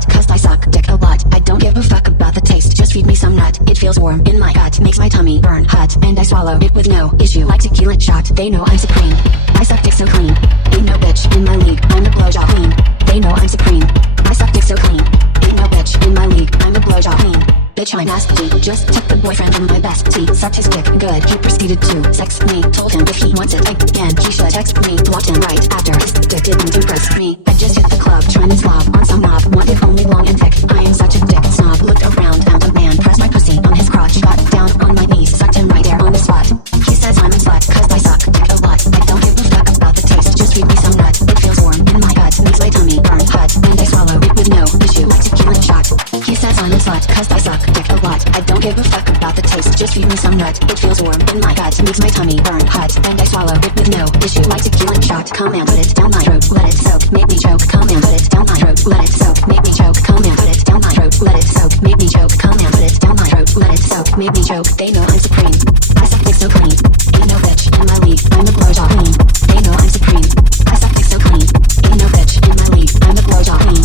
slut, cause I suck dick a lot. I don't give a fuck about the taste, just feed me some nut. It feels warm in my gut, makes my tummy burn hot, and I swallow it with no issue, like tequila shot. They know I'm supreme, I suck dick so clean. Ain't no bitch in my league, I'm the blowjob queen. They know I'm supreme, I suck dick so clean. Ain't no bitch in my league, I'm the blowjob queen. Bitch, I'm nasty, just took the boyfriend from my bestie. Sucked his dick good, he proceeded to sex me. Told him if he wants it again, he should text me. Blocked him right after his dick didn't impress me. I just hit the club, trying to slob on some knob. Wanted only long and thick, I am such a dick snob. Looked around, found a man, pressed my pussy on his crotch. Got down on my knees, sucked him right there on the spot. He says I'm a slut, cause I suck dick a lot. I don't give a fuck about the taste, just feed me some nut. It feels warm in my gut, makes my tummy burn hot, and I swallow it with no issue, like tequila shot. He says I'm a slut, cause I suck dick a lot. I don't give a fuck about the taste, just feed me some nut. It feels warm in my gut, makes my tummy burn hot, and I swallow it with no issue, like tequila shot. Come and put it down my throat, let it soak, make me choke. Come and put it down my throat, let it soak, make me choke. Come and put it down my throat, let it soak, make me choke. Come and put it down my throat, let it soak, make me choke. They know I'm supreme, I suck dick so clean. Ain't no bitch in my league, I'm the blowjob queen. They know I'm supreme, I suck dick so clean. Ain't no bitch in my league, I'm the blowjob queen.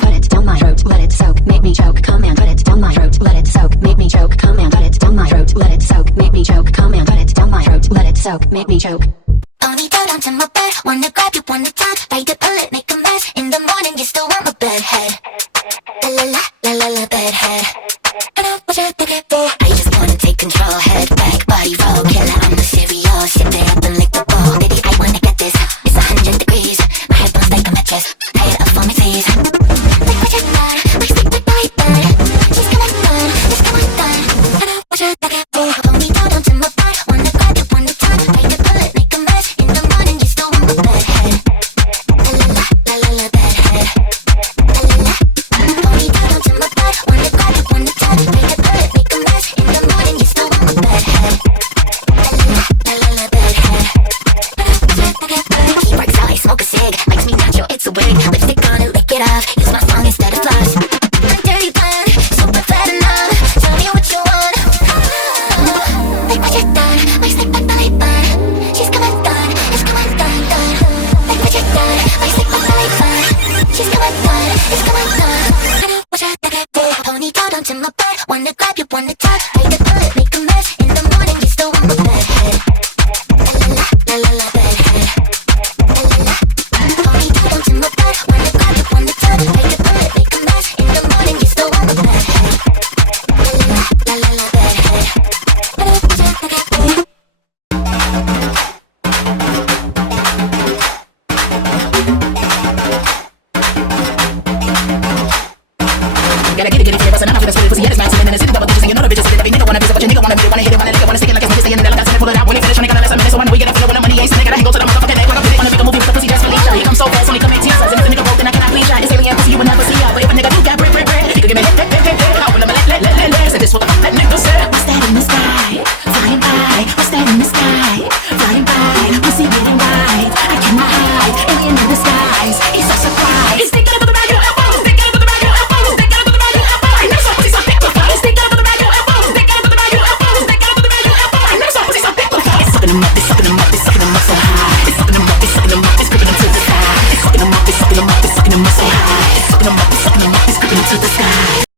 Put it down my throat, let it soak, make me choke. Come and put it down my throat, let it soak, make me choke. Come and put it down my throat, let it soak, make me choke. Come and put it down my throat, let it soak, make me choke. Ponytail down to my bed, wanna grab you, wanna touch, bite the bullet, make a mess. In the morning, you still want my bedhead. La la la, la la la, bedhead. I know what you're thinking for. I just wanna take control, head back, body roll, killer, I'm the cereal. Shit it up and lick the bowl, baby, I wanna get this. It's 100 degrees, my head feels like a mattress. Tie it up for me, please. Like what you're done, like stick the belly bird. She's coming done, she's coming done. I know what you're thinking for. Ponytail down to my bed, wanna grab you, wanna touch, bite the bullet, make a mess. In the morning, you still want my bedhead. La la la, la la la, bedhead. La la la. Ponytail down to my bed, wanna grab you, wanna touch, bite the bullet, make a mess. In the morning, you still want my bedhead. La la la, la la la, bedhead. He works out, I smoke a cig, likes me natural, it's a wig. Lipstick on it, lick it off, use my song instead of floss. I'm dirty blonde, super platinum. Tell me what you want. Like what you're done, my slick back belly bun. She's coming done, it's coming done, done. Like what you're done, my slick back belly bun. She's coming done, it's coming done. I know what you're thinking for. Ponytail down to my bed, wanna grab you, wanna touch, bite the bullet, make a mess. In the morning, you still want my bedhead. La la la, la la la, bedhead. La la la. Ponytail down to my bed, wanna grab you, wanna touch, bite the bullet, make a mess. In the morning, you still want my bedhead. La la la, la la la, bedhead. I know what you're thinking for. Gotta get it, flavor, so now I'm feeling pussy, yeah, this man sitting in the city, double digits, and you know the bitches, every nigga wanna visit, but your nigga wanna be, wanna hit it, wanna lick it, wanna stick it like it's me, saying that I got something, pull it out, when he finish, when he got less a minute, so I know we get a feel when the money ain't so nigga, I can go to the motherfucking neck, when I put it on a bigger movie with the pussy, that's really shy, you come so fast, only come 18 size, and if a nigga broke, then I cannot please ya, it's alien pussy, you will never see ya, but if a nigga do got break, you can give me hit, I will let, so this what the fuck that nigga said. What's that in the sky, flying by, what's that in the sky, flying by, pussy getting right, I cannot hide, alien in the skies, he's so surprised, he's thinking of the bag, he's thinking of the bag, he's thinking of the bag, I know some pussy so thick, he's thinking of the bag, he's thinking of the bag, he's thinking of the bag, I know some pussy so thick, it's sucking them up, it's sucking them up, it's sucking them up so high, it's sucking them up, it's sucking them up, it's gripping them to the sky, it's sucking them up, it's sucking them up, it's sucking them up so high, it's sucking them up, it's sucking them up, it's gripping them to the sky.